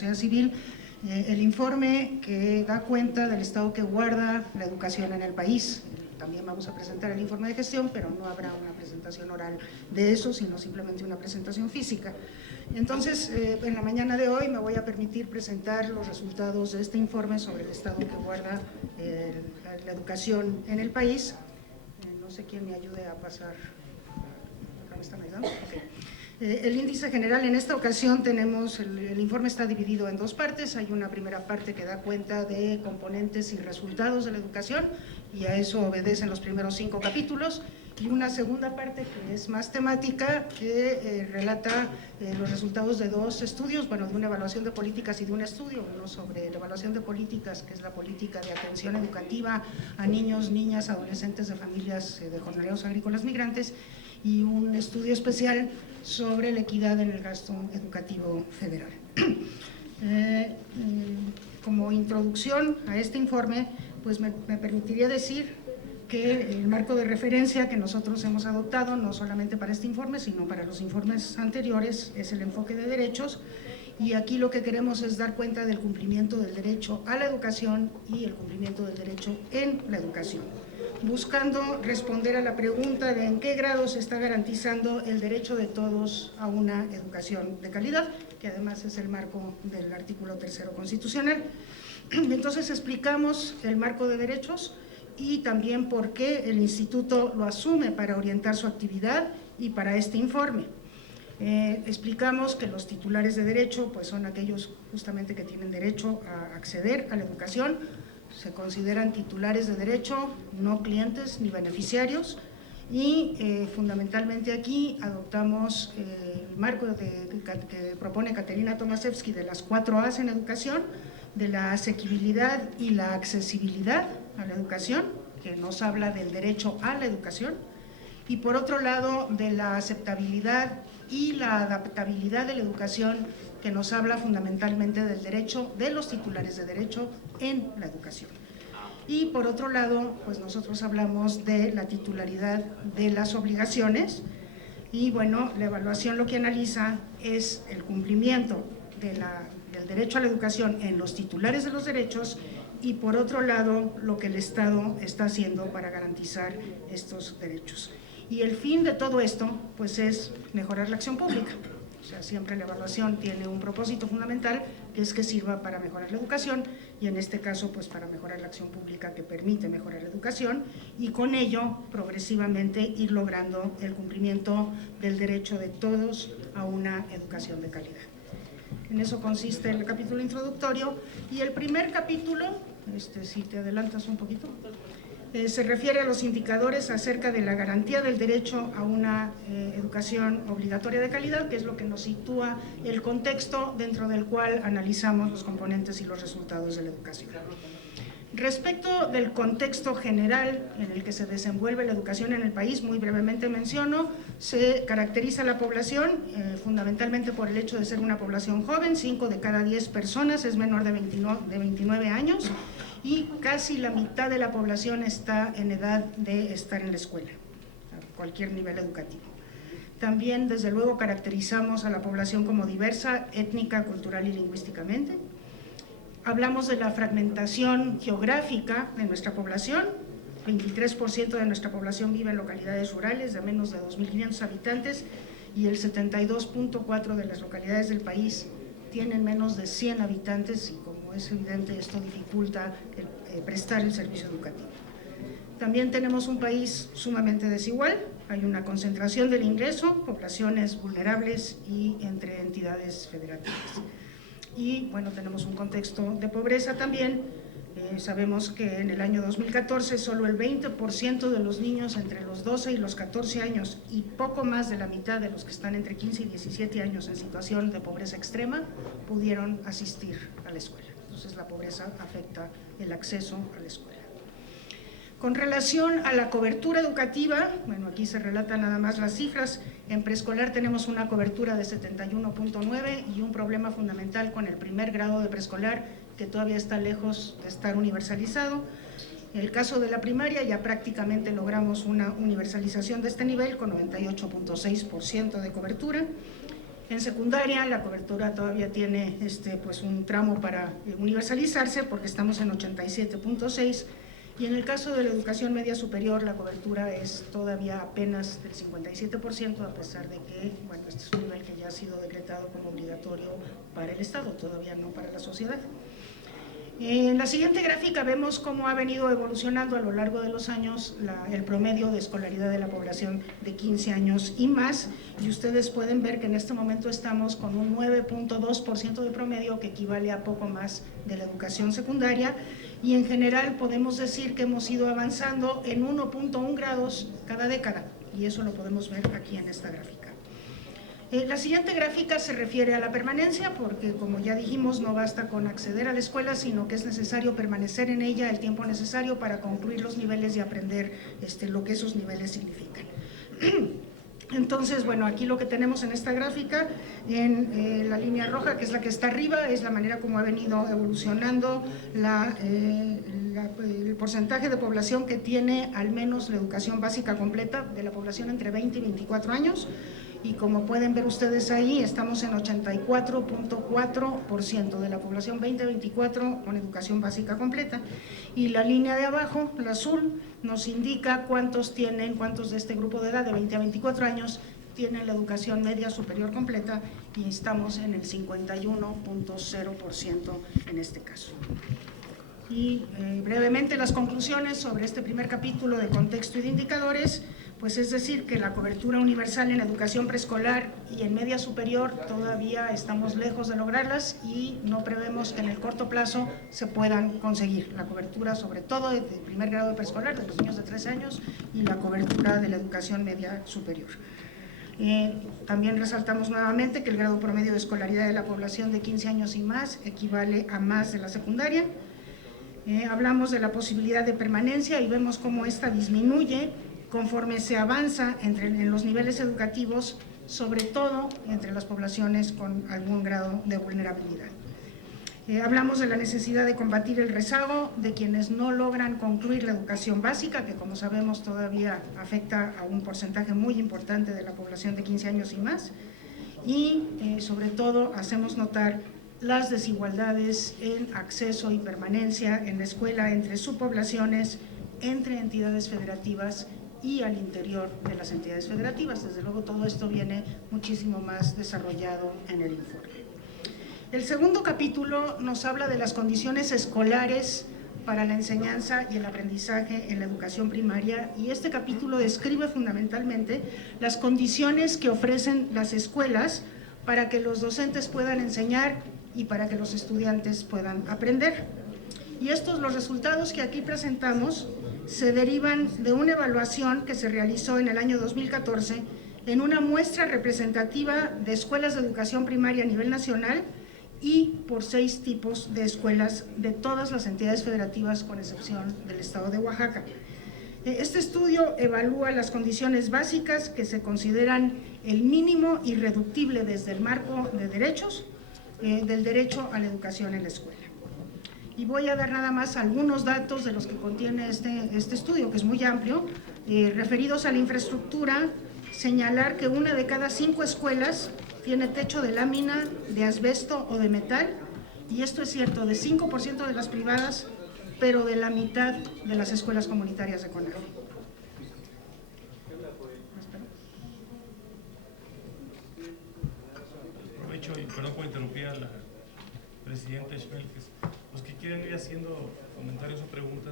Sociedad Civil el informe que da cuenta del estado que guarda la educación en el país. También vamos a presentar el informe de gestión, pero no habrá una presentación oral de eso, sino simplemente una presentación física. Entonces, en la mañana de hoy me voy a permitir presentar los resultados de este informe sobre el estado que guarda la educación en el país. No sé quién me ayude a pasar. ¿Acá me están ayudando? Okay. El índice general, en esta ocasión tenemos, el informe está dividido en dos partes. Hay una primera parte que da cuenta de componentes y resultados de la educación, y a eso obedecen los primeros 5 capítulos, y una segunda parte que es más temática, que relata los resultados de 2 estudios, bueno, de una evaluación de políticas y de un estudio, uno sobre la evaluación de políticas, que es la política de atención educativa a niños, niñas, adolescentes de familias de jornaleros agrícolas migrantes, y un estudio especial sobre la equidad en el gasto educativo federal. Como introducción a este informe, pues me permitiría decir que el marco de referencia que nosotros hemos adoptado, no solamente para este informe, sino para los informes anteriores, es el enfoque de derechos, y aquí lo que queremos es dar cuenta del cumplimiento del derecho a la educación y el cumplimiento del derecho en la educación, buscando responder a la pregunta de en qué grado se está garantizando el derecho de todos a una educación de calidad, que además es el marco del artículo 3º constitucional. Entonces explicamos el marco de derechos y también por qué el instituto lo asume para orientar su actividad y para este informe. Explicamos que los titulares de derecho pues son aquellos justamente que tienen derecho a acceder a la educación. Se consideran titulares de derecho, no clientes ni beneficiarios, y fundamentalmente aquí adoptamos el marco que propone Caterina Tomaszewski de las 4 A's en educación, de la asequibilidad y la accesibilidad a la educación, que nos habla del derecho a la educación, y por otro lado de la aceptabilidad y la adaptabilidad de la educación, que nos habla fundamentalmente del derecho de los titulares de derecho en la educación. Y por otro lado, pues nosotros hablamos de la titularidad de las obligaciones, y bueno, la evaluación lo que analiza es el cumplimiento del derecho a la educación en los titulares de los derechos, y por otro lado, lo que el Estado está haciendo para garantizar estos derechos. Y el fin de todo esto, pues es mejorar la acción pública. O sea, siempre la evaluación tiene un propósito fundamental, que es que sirva para mejorar la educación, y en este caso, pues para mejorar la acción pública que permite mejorar la educación, y con ello, progresivamente, ir logrando el cumplimiento del derecho de todos a una educación de calidad. En eso consiste el capítulo introductorio, y el primer capítulo, si te adelantas un poquito, se refiere a los indicadores acerca de la garantía del derecho a una educación obligatoria de calidad, que es lo que nos sitúa el contexto dentro del cual analizamos los componentes y los resultados de la educación. Respecto del contexto general en el que se desenvuelve la educación en el país, muy brevemente menciono, se caracteriza la población fundamentalmente por el hecho de ser una población joven. 5 de cada 10 personas es menor de 29 años, y casi la mitad de la población está en edad de estar en la escuela, a cualquier nivel educativo. También, desde luego, caracterizamos a la población como diversa, étnica, cultural y lingüísticamente. Hablamos de la fragmentación geográfica de nuestra población. 23% de nuestra población vive en localidades rurales de menos de 2.500 habitantes, y el 72.4% de las localidades del país tienen menos de 100 habitantes, y como es evidente, esto dificulta prestar el servicio educativo. También tenemos un país sumamente desigual. Hay una concentración del ingreso, poblaciones vulnerables y entre entidades federativas. Y bueno, tenemos un contexto de pobreza también. Sabemos que en el año 2014 solo el 20% de los niños entre los 12 y los 14 años, y poco más de la mitad de los que están entre 15 y 17 años en situación de pobreza extrema, pudieron asistir a la escuela. Entonces la pobreza afecta el acceso a la escuela. Con relación a la cobertura educativa, bueno, aquí se relatan nada más las cifras. En preescolar tenemos una cobertura de 71.9 y un problema fundamental con el primer grado de preescolar, que todavía está lejos de estar universalizado. En el caso de la primaria ya prácticamente logramos una universalización de este nivel con 98.6% de cobertura. En secundaria la cobertura todavía tiene pues un tramo para universalizarse porque estamos en 87.6, y en el caso de la educación media superior la cobertura es todavía apenas del 57%, a pesar de que, bueno, este es un nivel que ya ha sido decretado como obligatorio para el Estado, todavía no para la sociedad. En la siguiente gráfica vemos cómo ha venido evolucionando a lo largo de los años el promedio de escolaridad de la población de 15 años y más, y ustedes pueden ver que en este momento estamos con un 9.2% de promedio, que equivale a poco más de la educación secundaria, y en general podemos decir que hemos ido avanzando en 1.1 grados cada década, y eso lo podemos ver aquí en esta gráfica. La siguiente gráfica se refiere a la permanencia, porque como ya dijimos, no basta con acceder a la escuela, sino que es necesario permanecer en ella el tiempo necesario para concluir los niveles y aprender lo que esos niveles significan. Entonces, bueno, aquí lo que tenemos en esta gráfica, en la línea roja, que es la que está arriba, es la manera como ha venido evolucionando el porcentaje de población que tiene al menos la educación básica completa, de la población entre 20 y 24 años, y como pueden ver ustedes ahí, estamos en 84.4% de la población 20-24 con educación básica completa, y la línea de abajo, la azul, nos indica cuántos de este grupo de edad de 20 a 24 años tienen la educación media superior completa, y estamos en el 51.0% en este caso. Y brevemente las conclusiones sobre este primer capítulo de contexto y de indicadores, pues es decir, que la cobertura universal en educación preescolar y en media superior todavía estamos lejos de lograrlas, y no prevemos que en el corto plazo se puedan conseguir la cobertura, sobre todo de primer grado de preescolar, de los niños de 3 años, y la cobertura de la educación media superior. También resaltamos nuevamente que el grado promedio de escolaridad de la población de 15 años y más equivale a más de la secundaria. Hablamos de la posibilidad de permanencia y vemos cómo esta disminuye conforme se avanza en los niveles educativos, sobre todo entre las poblaciones con algún grado de vulnerabilidad. Hablamos de la necesidad de combatir el rezago de quienes no logran concluir la educación básica, que como sabemos todavía afecta a un porcentaje muy importante de la población de 15 años y más, y sobre todo hacemos notar las desigualdades en acceso y permanencia en la escuela entre subpoblaciones, entre entidades federativas y al interior de las entidades federativas. Desde luego todo esto viene muchísimo más desarrollado en el informe. El segundo capítulo nos habla de las condiciones escolares para la enseñanza y el aprendizaje en la educación primaria, y este capítulo describe fundamentalmente las condiciones que ofrecen las escuelas para que los docentes puedan enseñar y para que los estudiantes puedan aprender. Y los resultados que aquí presentamos se derivan de una evaluación que se realizó en el año 2014 en una muestra representativa de escuelas de educación primaria a nivel nacional y por 6 tipos de escuelas de todas las entidades federativas, con excepción del estado de Oaxaca. Este estudio evalúa las condiciones básicas que se consideran el mínimo irreductible desde el marco de derechos, del derecho a la educación en la escuela. Y voy a dar nada más algunos datos de los que contiene este estudio, que es muy amplio, referidos a la infraestructura. Señalar que 1 de cada 5 escuelas tiene techo de lámina, de asbesto o de metal, y esto es cierto de 5% de las privadas, pero de la mitad de las escuelas comunitarias de CONAVE. Aprovecho y perdón por interrumpir a la presidenta Schmelkes. Los que quieren ir haciendo comentarios o preguntas,